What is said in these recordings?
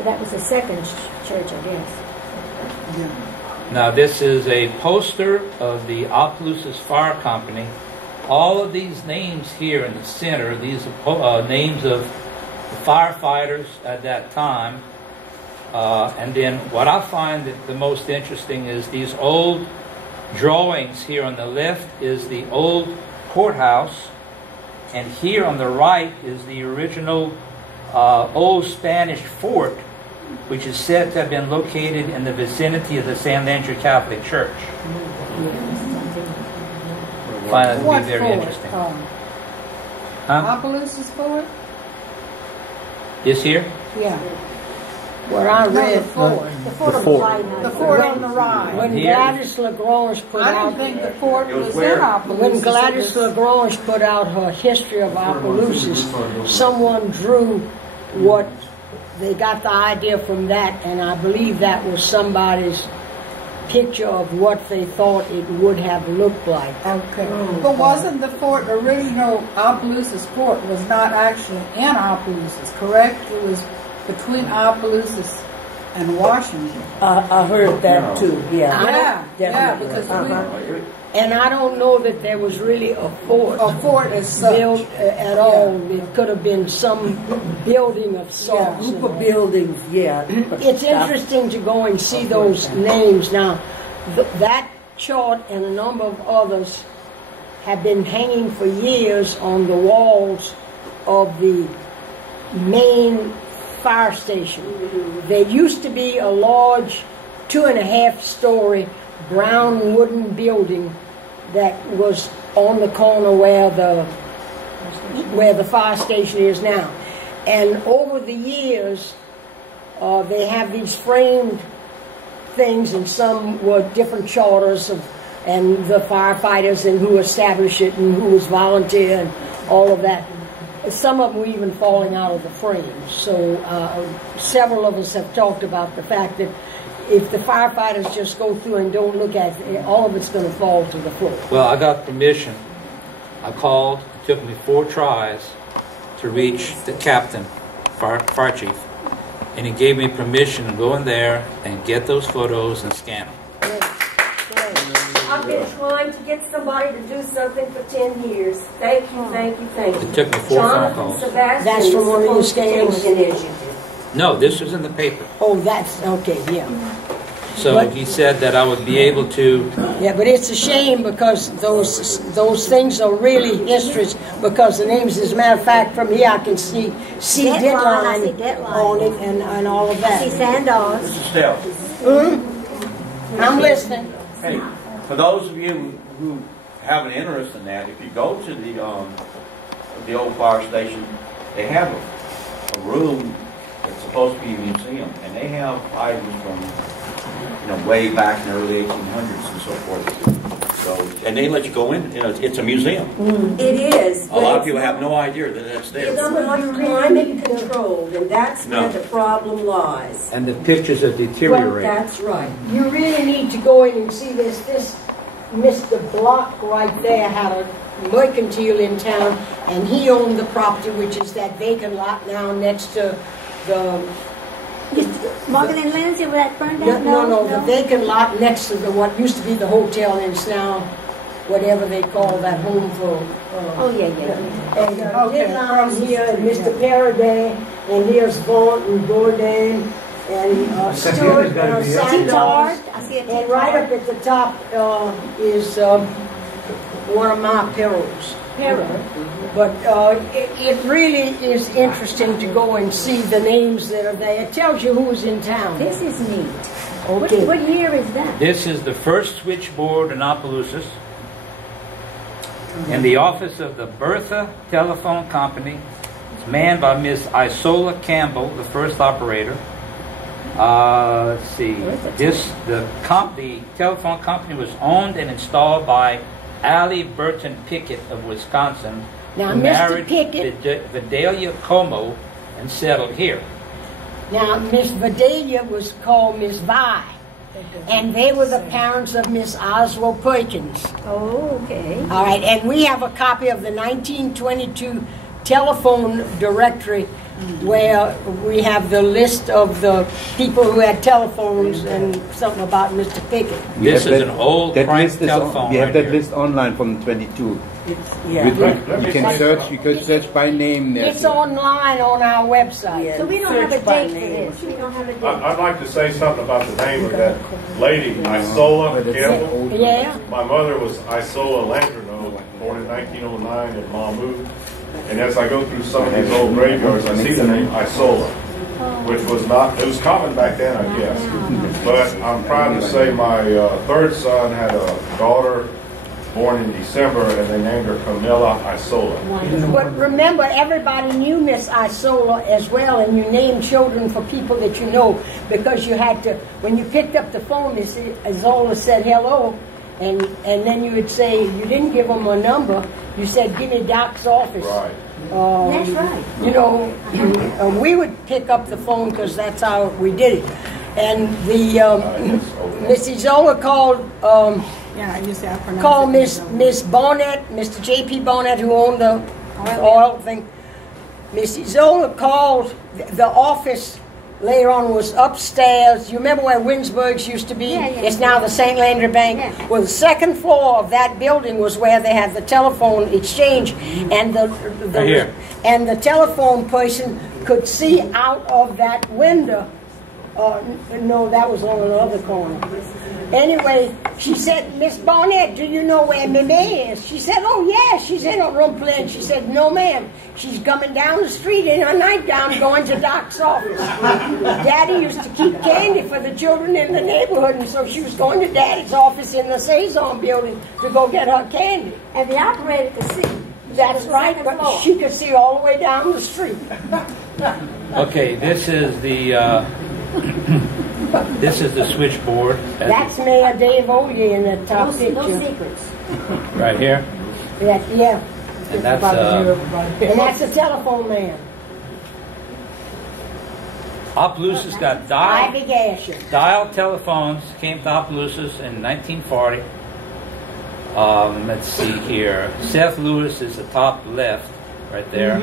So that was the second church, I guess. Now this is a poster of the Opelousas Fire Company. All of these names here in the center, these are names of the firefighters at that time. And then what I find that the most interesting is these old drawings. Here on the left is the old courthouse, and here on the right is the original old Spanish fort, which is said to have been located in the vicinity of the San Landry Catholic Church. I find that to be very interesting. Opelousas Fort? This here? Yeah. What I read, The fort on the right. The fort on the right. when Gladys LaGrange put I out, don't think the fort was in when Opelousas. Gladys LaGrange put out her history of Opelousas, someone drew what they got the idea from that, and I believe that was somebody's picture of what they thought it would have looked like. Okay. But wasn't the fort, the original Opelousas fort was not actually in Opelousas, correct? It was between Opelousas and Washington. I heard that too. Yeah, Definitely. because And I don't know that there was really a fort is such. built at all. It could have been some building of sorts. Group of buildings, yeah. It's interesting to go and see those names. Now, that chart and a number of others have been hanging for years on the walls of the main fire station. There used to be a large 2.5-story brown wooden building that was on the corner where the fire station is now. And over the years, they have these framed things, and some were different charters and the firefighters and who established it and who was volunteer and all of that. Some of them were even falling out of the frames. So several of us have talked about the fact that if the firefighters just go through and don't look at it, all of it's going to fall to the floor. Well, I got permission. I called. It took me 4 tries to reach the captain, fire chief, and he gave me permission to go in there and get those photos and scan them. I've been trying to get somebody to do something for 10 years. Thank you, thank you, thank you. It took me 4 phone calls. Sebastian That's from one of your scans? No, this was in the paper. Oh, that's okay, yeah. So he said that I would be able to. Yeah, but it's a shame because those things are really histories, because the names, as a matter of fact, from here I can see deadline on it and all of that. I see Sandoz. This is Steph. I'm listening. Hey, for those of you who have an interest in that, if you go to the old fire station, they have a room that's supposed to be a museum, and they have items from way back in the early 1800s and so forth. So, and they let you go in. It's a museum. It is. A lot of people have no idea that it's there. It's not climate controlled, and that's where the problem lies. And the pictures have deteriorated. Well, that's right. You really need to go in and see this. This Mr. Block right there had a mercantile in town, and he owned the property, which is that vacant lot now next to the... Morgan and Lindsay, were that burned out? No, the vacant lot next to what used to be the hotel, and it's now whatever they call that home for... And Deadline here, and Mr. Paraday, and here's Vaughn and Bourdain, and Stewart and Sandoz. And right up at the top is one of my Perros. But it really is interesting to go and see the names that are there. It tells you who's in town. This is neat. Okay. What year is that? This is the first switchboard in Opelousas. In the office of the Bertha Telephone Company. It's manned by Miss Isola Campbell, the first operator. Let's see. The telephone company was owned and installed by Allie Burton Pickett of Wisconsin, now, who Mr. married Pickett, Vidalia Como and settled here. Now, Miss Vidalia was called Miss Vi, and they were the parents of Miss Oswald Perkins. Oh, okay. All right, and we have a copy of the 1922 telephone directory where we have the list of the people who had telephones and something about Mr. Pickett. This is an old crank telephone. We have right that here. list online from 22. Yeah. You can search. You can search by name. There. It's online on our website. Yeah. So we don't have a Search by date for name. this. We don't have a date. I'd like to say something about the name of that lady, Isola Campbell. Yeah. My mother was Isola Landreneau, born in 1909 in Mamou. And as I go through some of these old graveyards, I see the name Isola, which was not, it was common back then, I guess. But I'm proud to say my third son had a daughter born in December, and they named her Camilla Isola. But remember, everybody knew Miss Isola as well, and you named children for people that you know, because you had to, when you picked up the phone, Miss Isola said hello, and then you would say, you didn't give them a number, you said, give me Doc's office. Right. That's right. You know, we would pick up the phone because that's how we did it. And the Miss Isola called Yeah, I just say I pronounce called it. Miss Barnett, Mr. J.P. Barnett, who owned the oil thing. Miss Isola called the office. Later on was upstairs. You remember where Winsburg's used to be? Yeah, yeah. It's now the St. Landry Bank. Yeah. Well, the second floor of that building was where they had the telephone exchange, and the Right here. and the telephone person could see out of that window. No, that was on another corner. Anyway, she said, Miss Barnett, do you know where Mimi is? She said, oh, yeah, she's in her room playing. She said, no, ma'am. She's coming down the street in her nightgown going to Doc's office. Daddy used to keep candy for the children in the neighborhood, and so she was going to Daddy's office in the Saison building to go get her candy. And the operator could see. That's right, but she could see all the way down the street. Okay, this is the this is the switchboard. That's Mayor Dave Ollier in the top No picture. secrets. Right here. Yeah. And that's And that's a telephone man. Opelousas got Ivy Gasher. dial telephones, came to Opelousas in 1940. Let's see here. Seth Lewis is the top left, right there.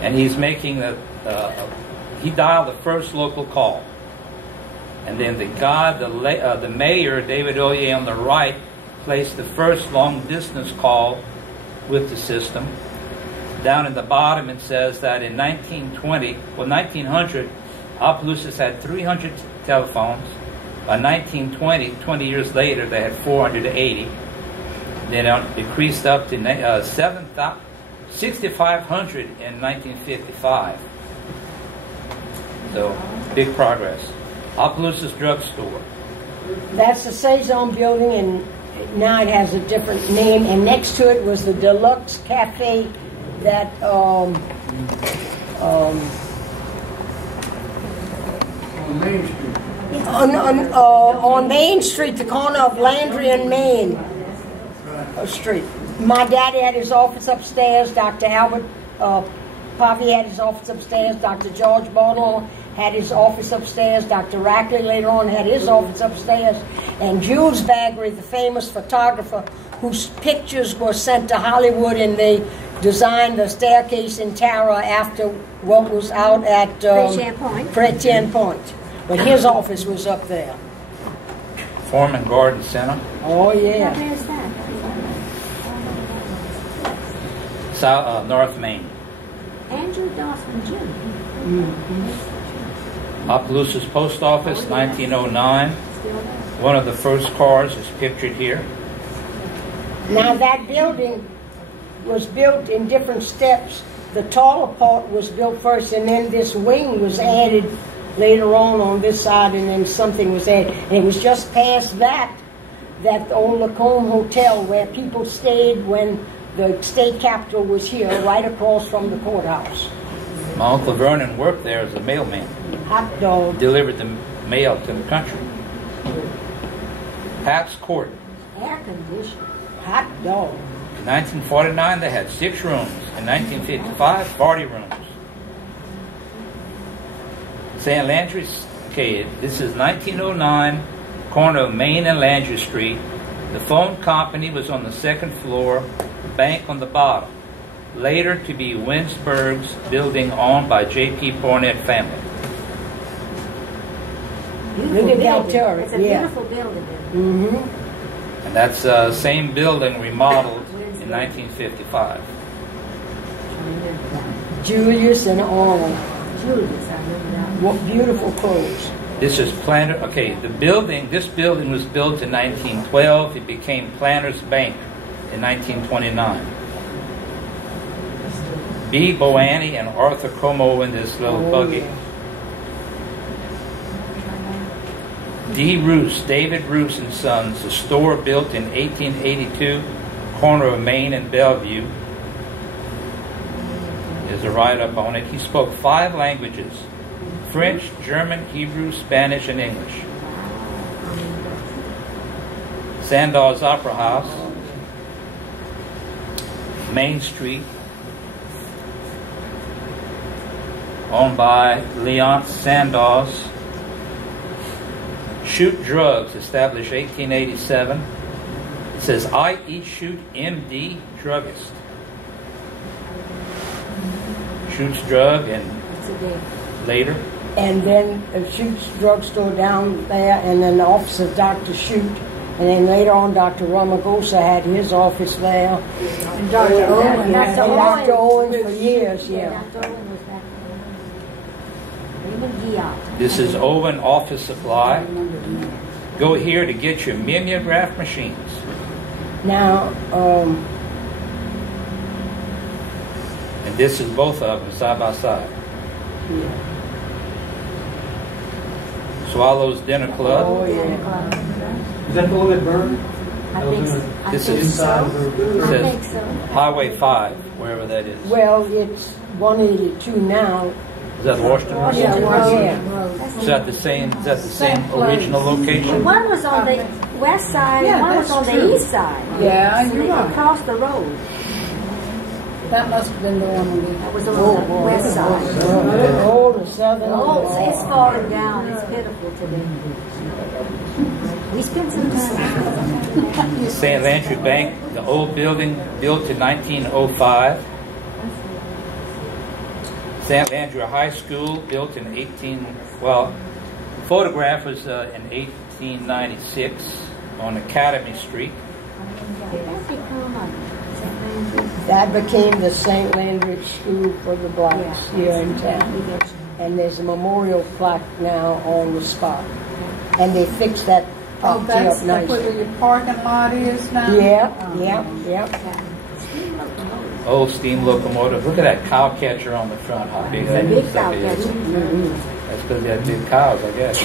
And he's making he dialed the first local call. And then the mayor, David Ollier, on the right, placed the first long-distance call with the system. Down at the bottom, it says that in 1900, Opelousas had 300 telephones. By 1920, 20 years later, they had 480. Then it increased up to 6,500 in 1955. So, big progress. Opelousas Drugstore. That's the Saison building, and now it has a different name. And next to it was the Deluxe Cafe that On Main Street. on Main Street, the corner of Landry and Main Street. My daddy had his office upstairs. Dr. Albert Pavey had his office upstairs. Dr. George Barlow had his office upstairs. Dr. Rackley later on had his office upstairs. And Jules Baggery, the famous photographer whose pictures were sent to Hollywood, and they designed the staircase in Tara after what was out at Chrétien Point. But his office was up there. Foreman Garden Center. Oh, yeah. Where's that? North Main. Andrew Dawson Jr. Opelousas Post Office, 1909. One of the first cars is pictured here. Now that building was built in different steps. The taller part was built first, and then this wing was added later on this side, and then something was added. And it was just past that the old Lacombe Hotel, where people stayed when the state capitol was here, right across from the courthouse. My Uncle Vernon worked there as a mailman. Hot dog. Delivered the mail to the country. Pat's Court. Air conditioning. Hot dog. In 1949, they had 6 rooms. In 1955, 40 rooms. St. Landry, okay, this is 1909, corner of Main and Landry Street. The phone company was on the second floor, bank on the bottom. later to be Winsberg's building owned by J.P. Pornett family. Look at that turret. It's a beautiful building. Mm-hmm. And that's same building remodeled in 1955. Julius and Arnold. Julius, I remember that. What beautiful clothes. This is Planter. Okay, this building was built in 1912. It became Planters Bank in 1929. B. Boanni and Arthur Como in this little buggy. D. Roos, David Roos and Sons, a store built in 1882, corner of Main and Bellevue. There's a write-up on it. He spoke 5 languages: French, German, Hebrew, Spanish, and English. Sandal's Opera House, Main Street, owned by Leonce Sandoz. Shoot Drugs, established 1887. It says, I.E. Shoot, M.D., druggist. Shoots Drug, and later. And then Schute's drugstore down there, and then the office of Dr. Shute. And then later on, Dr. Ramagosa had his office there. And Dr. Owen. And Dr. Owens for years, yeah. Dr. Owen was back there. Even Giat. This is Owen Office Supply. Go here to get your mimeograph machines. Now, And this is both of them side by side. yeah. Swallow's Dinner Club. Oh, yeah. Is that the one that burned? I think so. This I think is- so. It I says think so. Highway 5, wherever that is. Well, it's 182 now. Is that Washington Road? Yeah, Washington yeah. Road. Is that the same? Is that the same place. original location? One was on the west side, Yeah, one was that's on true. the east side. Yeah, So you're they right. across the road. That must have been the one we That was on the west side. Oh, the southern. Oh, it's falling down. It's pitiful today. We spent some time. St. Landry Bank, the old building built in 1905. St. Landry High School built in photograph was in 1896 on Academy Street. That became the St. Landry School for the blacks here in town. And there's a memorial plaque now on the spot. And they fixed that Oh, property that's up nice. where your parking lot is now? Yeah. Old steam locomotive. Look at that cow catcher on the front. How big that Big stuff cow is. catcher. That's because they had big cows, I guess.